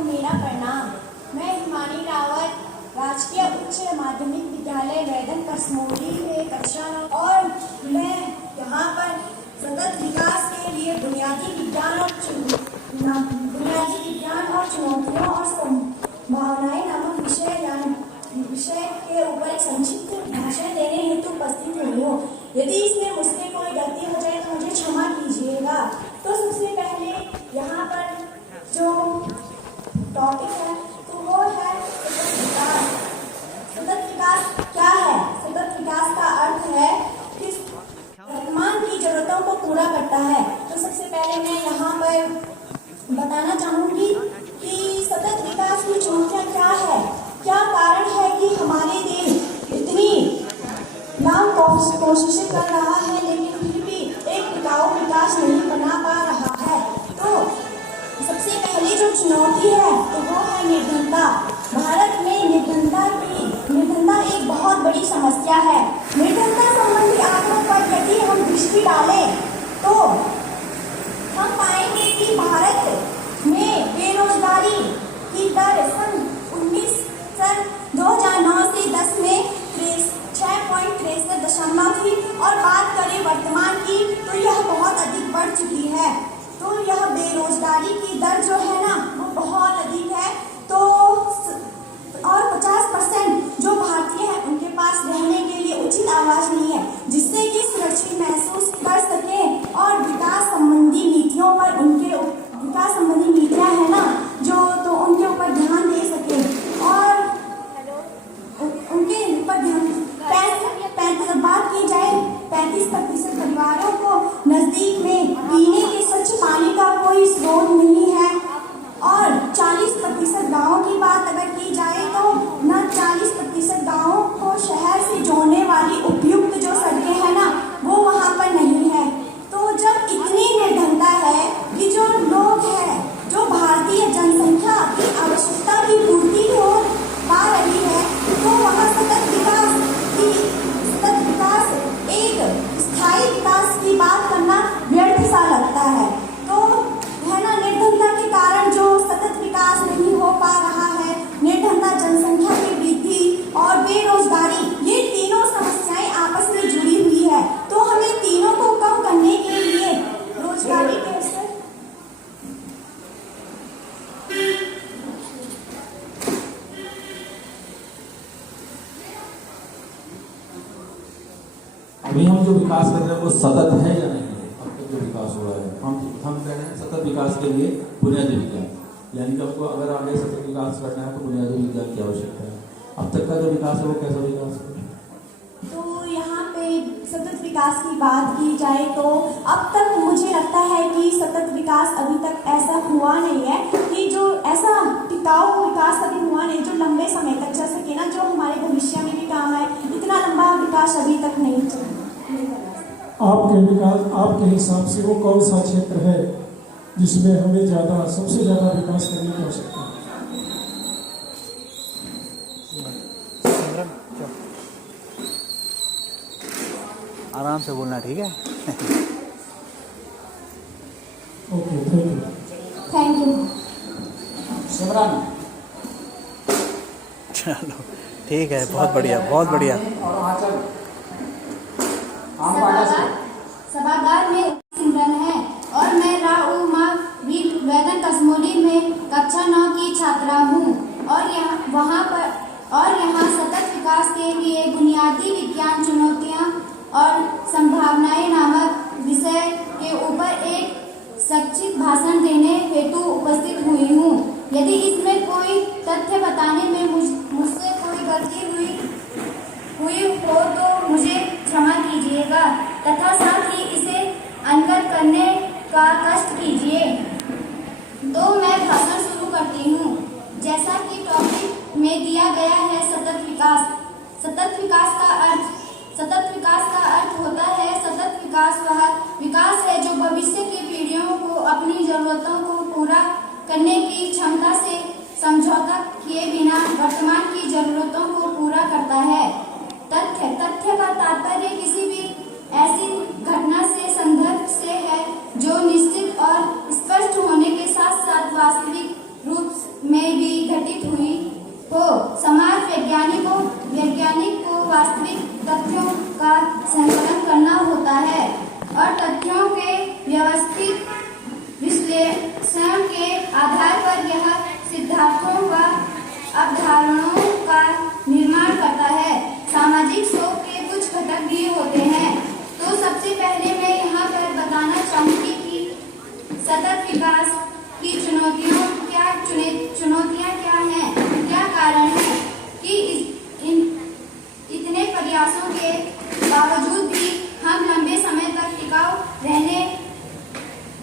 को मेरा प्रणाम। मैं हिमानी रावत राजकीय उच्च माध्यमिक विद्यालय वैदन कसमोली में कक्षा और मैं यहाँ पर सतत विकास के लिए बुनियादी विज्ञान और चुनौतियों और संभावनाएं नामक विषय के ऊपर एक संक्षिप्त भाषण देने हेतु उपस्थित हुई हूँ। यदि इसमें मुझसे कोई गलती हो जाए तो मुझे क्षमा कीजिएगा। तो सबसे पहले यहाँ पर जो टॉपिक है तो वो है सतत विकास। सतत विकास क्या है? सतत विकास का अर्थ है कि वर्तमान की जरूरतों को पूरा करता है। तो सबसे पहले मैं यहाँ पर बताना चाहूंगी कि सतत विकास की चुनौतियाँ क्या है, क्या कारण है कि हमारे देश इतनी लाख कोशिशें कर रहा है लेकिन फिर भी एक टिकाऊ विकास नहीं बना पा रहा है। तो सबसे पहली जो चुनौती है तो वो है निर्धनता। भारत में निर्धनता एक बहुत बड़ी समस्या है। निर्धनता संबंधी आंकड़ों पर यदि हम दृष्टि डालें तो हम पाएंगे कि भारत में बेरोजगारी की दर सन 2009 से 10 में 6.63% थी और बात करें वर्तमान की तो यह बहुत अधिक बढ़ चुकी है। तो यह बेरोजगारी की दर जो है ना वो बहुत अधिक है। तो और 50% जो भारतीय हैं उनके पास रहने के लिए उचित आवास नहीं है, जिससे कि सुरक्षित महसूस कर सके और विकास संबंधी नीतियों पर विकास संबंधी नीतियां है ना जो तो उनके ऊपर ध्यान दे सके और उनके ऊपर ध्यान बात की जाए 35% परिवारों को नजदीक में पीने के स्वच्छ पानी का कोई स्रोत नहीं है और 40% गाँवों की बात अगर की जाए तो न 40% गाँवों को शहर से जोड़ने वाली उपयुक्त जो सड़कें हैं ना वो वहाँ पर नहीं है। तो जब इतनी निर्धनता है कि जो लोग हैं जो भारतीय जनसंख्या की आवश्यकता की पूर्ति हो पा रही है तो वहाँ सतत विकास एक स्थायी विकास की बात करना व्यर्थ सा लगता है। तो है ना निर्धनता के कारण जो सतत विकास नहीं हो पा रहा है, निर्धनता, जनसंख्या की वृद्धि और बेरोजगारी, ये तीनों समस्याएं आपस में जुड़ी हुई है। तो हमें तीनों को कम करने के लिए रोजगारी के अभी हम जो विकास कर रहे हैं वो सतत है या नहीं है? अब तक जो विकास हुआ है हम कह रहे हैं सतत विकास के लिए बुनियादी विज्ञान, यानी कि आपको अगर आगे सतत विकास करना है तो बुनियादी विज्ञान की आवश्यकता है। अब तक का जो विकास है वो कैसा विकास है? तो यहाँ पे सतत विकास की बात की जाए तो अब तक मुझे लगता है कि सतत विकास अभी तक ऐसा हुआ नहीं है कि जो ऐसा टिकाऊ विकास अभी हुआ नहीं जो लंबे समय तक चल सके ना, जो हमारे भविष्य में भी काम आए। इतना लंबा विकास अभी तक नहीं चला। आपके हिसाब से वो कौन सा क्षेत्र है जिसमें हमें सबसे ज्यादा विकास करने की आवश्यकता है? आराम से बोलना, ठीक है? Okay, thank you. सिमरन, चलो ठीक है, बहुत बढ़िया, बहुत बढ़िया। सभागार में सिमरन है और मैं राउ माँ वैदन कसमोली में कक्षा 9 की छात्रा हूँ और यहाँ सतत विकास के लिए बुनियादी विज्ञान चुनौतियाँ और संभावनाएं नामक विषय के ऊपर एक संक्षिप्त भाषण देने हेतु उपस्थित हुई हूँ। यदि इसमें कोई तथ्य बताने में मुझसे कोई गलती हुई हो तो मुझे क्षमा कीजिएगा तथा साथ ही इसे अनगत करने का कष्ट कीजिए। तो मैं भाषण शुरू करती हूँ। जैसा कि टॉपिक में दिया गया है सतत विकास। सतत विकास का अर्थ होता है सतत विकास वह विकास है जो भविष्य की पीढ़ियों को अपनी जरूरतों को पूरा करने की क्षमता से समझौता किए बिना वर्तमान की जरूरतों को पूरा करता है। तथ्य का तात्पर्य किसी भी ऐसी घटना से संदर्भ से है जो निश्चित और स्पष्ट होने के साथ साथ वास्तविक रूप में विघटित हुई हो। समाज वैज्ञानिक को वास्तविक तथ्यों का संकलन करना होता है और तथ्यों के व्यवस्थित विश्लेषण के आधार पर यह सिद्धांतों व अवधारणाओं का निर्माण करता है। सामाजिक सोच के कुछ घटक भी होते हैं। तो सबसे पहले मैं यहाँ पर बताना चाहूंगी कि सतत विकास की चुनौतियाँ क्या हैं, क्या कारण है कि इतने प्रयासों के बावजूद भी हम लंबे समय तक टिकाऊ रहने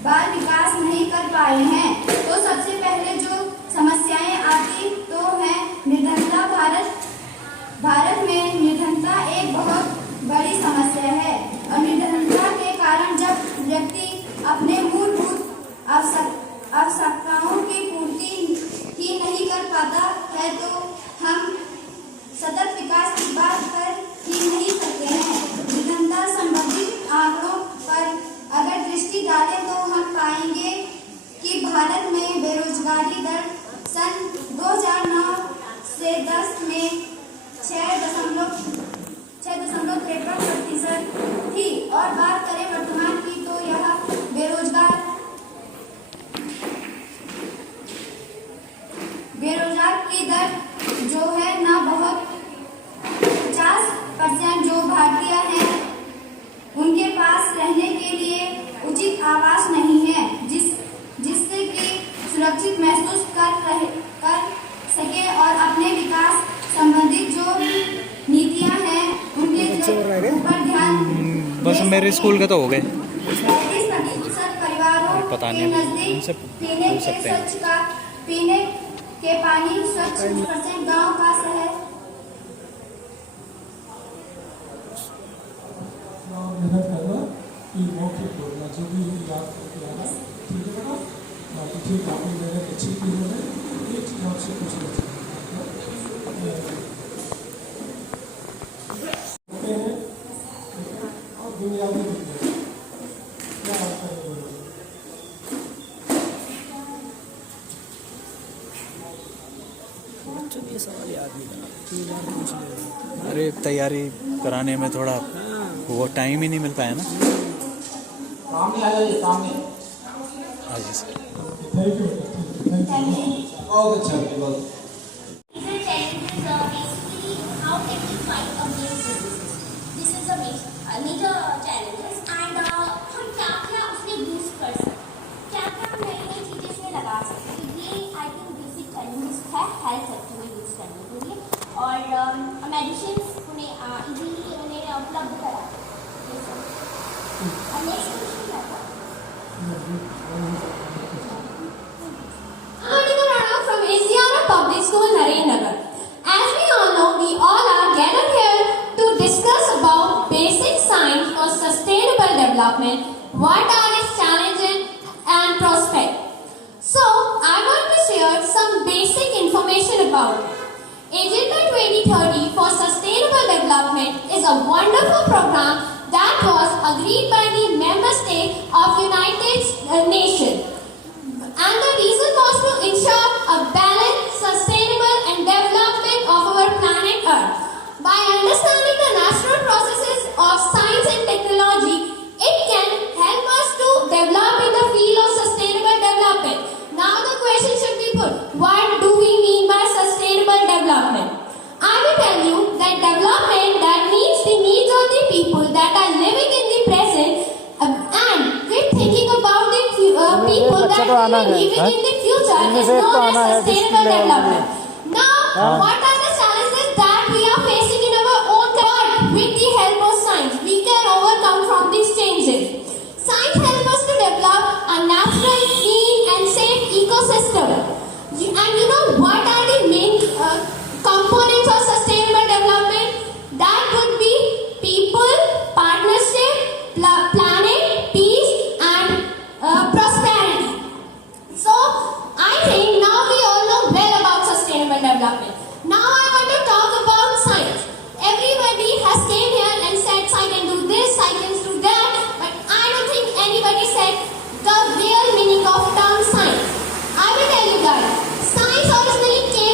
बाल विकास नहीं कर पाए हैं। तो सबसे पहले जो समस्याएं आती तो है निर्धनता। भारत में निर्धनता एक बहुत बड़ी समस्या है और निर्धनता के कारण जब व्यक्ति अपने मूलभूत आवश्यकताओं की पूर्ति ही नहीं कर पाता है तो हम सतत विकास की बात कर ही नहीं सकते हैं। निर्धनता संबंधित आंकड़ों पर अगर दृष्टि डालें तो हम पाएंगे कि भारत में बेरोजगारी दर सन 2009 से 10 में 6.53% थी और बात करें वर्तमान की तो यह बेरोजगार की दर जो है ना बहुत 50% जो भारतीय हैं उनके पास रहने के लिए उचित आवास नहीं है जिससे कि सुरक्षित महसूस कर सके और अपने विकास संबंधित जो नीतियां हैं उनके ऊपर ध्यान बस मेरे स्कूल के तो हो गए। 35% परिवारों पता के नहीं, नजदीक उनसे पीने पूछ के सकते हैं। पीने के पानी स्वच्छ 100% गांव का शहर मेहनत करना कि मौखिक बोलना जो भी याद करके आना, ठीक है बेटा। बाकी ठीक आपने मेहनत अच्छी की है। एक चीज़ आपसे पूछना चाहते हैं और दुनियावी विज्ञान क्या आप करेंगे? अरे तैयारी कराने में थोड़ा वो टाइम ही नहीं मिल पाया ना। सामने आ जाइए, सामने। हाँ जी sir. Thank you, thank you. बहुत अच्छा बहुत। How can we fight against diseases? This is the major challenges and हम क्या उसमें यूज कर सकते, क्या नई चीजें इसमें लगा सकते हैं, ये आई थिंक बेसिक चैलेंजेस है हेल्थ सेक्टर में यूज करने के लिए और मेडिसिन उन्हें इजीली उन्हें उपलब्ध करा। नेक्स्ट क्वेश्चन क्या था? From Asiana Public School, Narendra. As we all know, we all are gathered here to discuss about basic science for sustainable development. What are its challenges and prospects? So, I want to share some basic information about it. Agenda 2030 for Sustainable Development is a wonderful program that was agreed by the member states of United Nations. And the reason was to ensure a balanced, sustainable and development of our planet Earth. By understanding the natural processes of science and technology, it can help us to develop in the field of sustainable development. Now the question should be put, what do we mean by sustainable development? I will tell you that development that meets the needs of the people that are living in the present and with thinking about the people that will be living in the future is known as sustainable development. Now, what are the challenges that we are facing in our own country? With the help of science, we can overcome from these changes. Science helps us to develop a natural, clean and safe ecosystem. And you know what are the main components of sustainable development? That would be people, partnership, planet, peace and prosperity. So, I think now we all know well about sustainable development. Now I want to talk about science. Everybody has came here and said, I can do this, I can do that, but I don't think anybody said the real meaning of term science. I will tell you guys, science originally came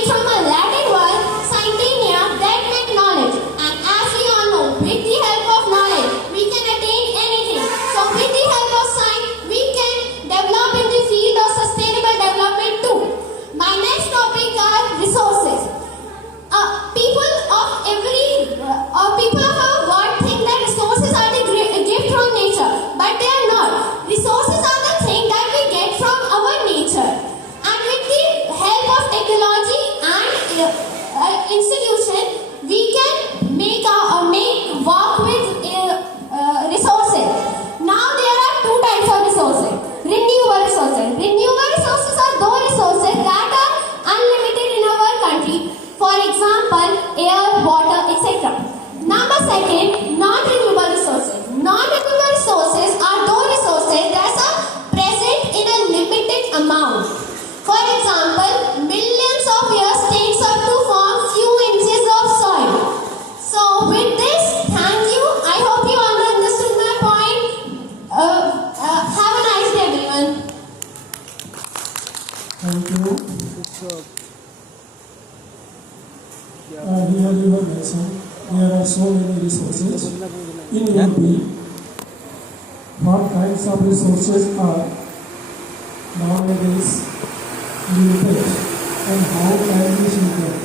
institution, we can make work with resources. Now there are two types of resources. Renewable resources. Renewable resources are those resources that are unlimited in our country. For example, air, water, etc. Number second, non-renewable resources. Non-renewable resources are those resources that are present in a limited amount. For example, millions of years takes up to form few inches of soil. So with this, thank you. I hope you all understood my point. Have a nice day, everyone. Thank you. Here you have mentioned there are so many resources. In your view, what kinds of resources are nowadays limited and how can we use them?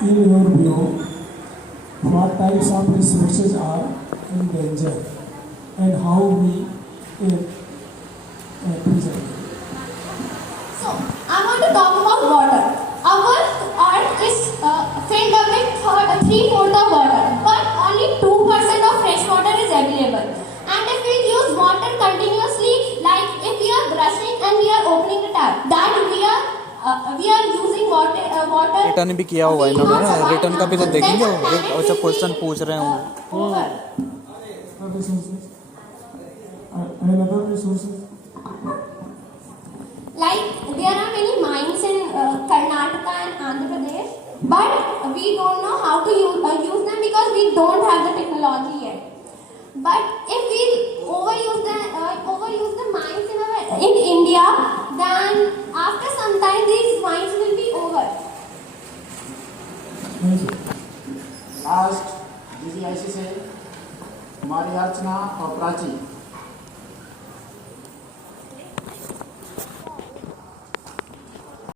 In your view, what types of resources are in danger and how we present? So, I want to talk about water. Our earth is filled up with 3/4 of water, but only 2% of fresh water is available. And if we use water continuously, like if we are brushing and we are opening the tap, that we are using water. Return भी किया हुआ है इन्होंने, return का भी तो देखेंगे वो अच्छा क्वेश्चन पूछ रहे हैं Over. Resources and other resources. Like there are many mines in Karnataka and Andhra Pradesh, but we don't know how to use them because we don't have the technology yet. But if we overuse the mines in India, then after some time these mines will be over. Thank you. Last दीदी ऐसी से हमारी अर्चना और प्राची